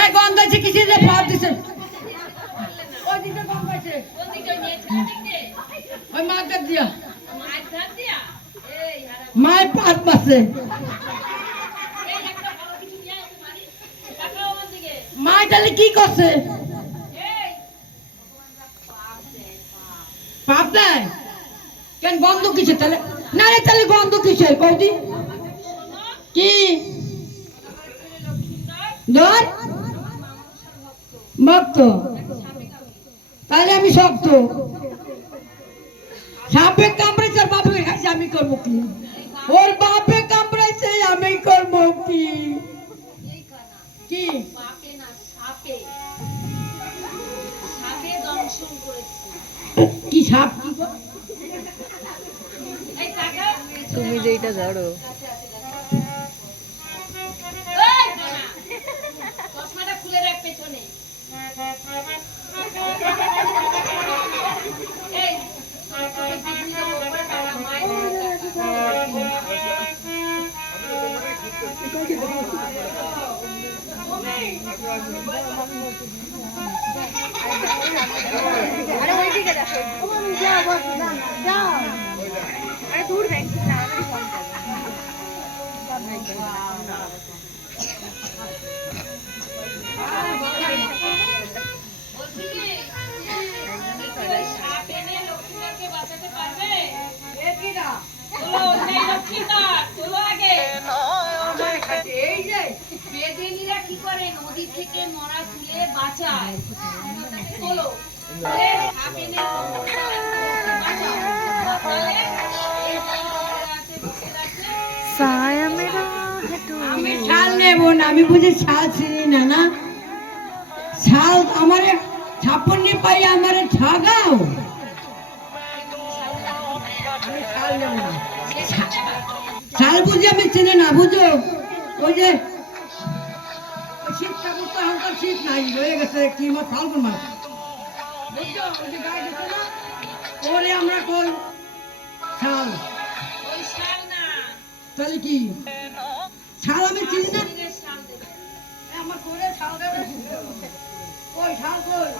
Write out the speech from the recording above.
এই গন্ধ আছে কিসের রে ফাপ দিছে ওই দিকে গন্ধ আছে ওই মাছ দিয়া মায়ের পাঁচ মাসে মা তাহলে কি করছে পাপ দেয় কেন গন্ধ কিসে তাহলে না রে তাহলে গন্ধ কিসে বৌদি কি ধর ভক্ত তাহলে আমি শক্ত সাপে কামড়েছে আর বাপে খাইছে আমি করবো কি ওর বাপে কামড়াইছে আমি করবো কি কি কি সাপ তুমি যেটা ধরো খুলে রাখ পেছনে আরে ওইদিকে দেখো যাও যাও আরে দূর দেখ না আমারই ফোন কি করে নদী থেকে মরা তুলে বাঁচায় আমি শাল নেবো না আমি বুঝি শাল চিনি না না শাল আমার ছাপন্নি পাই আমার ঠাগাও শাল বুঝি আমি চিনি না বুঝো ওই যে শীত ঠাকুর তো হালকার শীত নাই রয়ে গেছে কি মাছ ফাল্গুন মাছ বুঝছো ওই যে গায়ে গেছে না ওরে আমরা কই শাল তাহলে কি শাল আমি চিনি না আমার করে শাল দেবে ওই শাল কই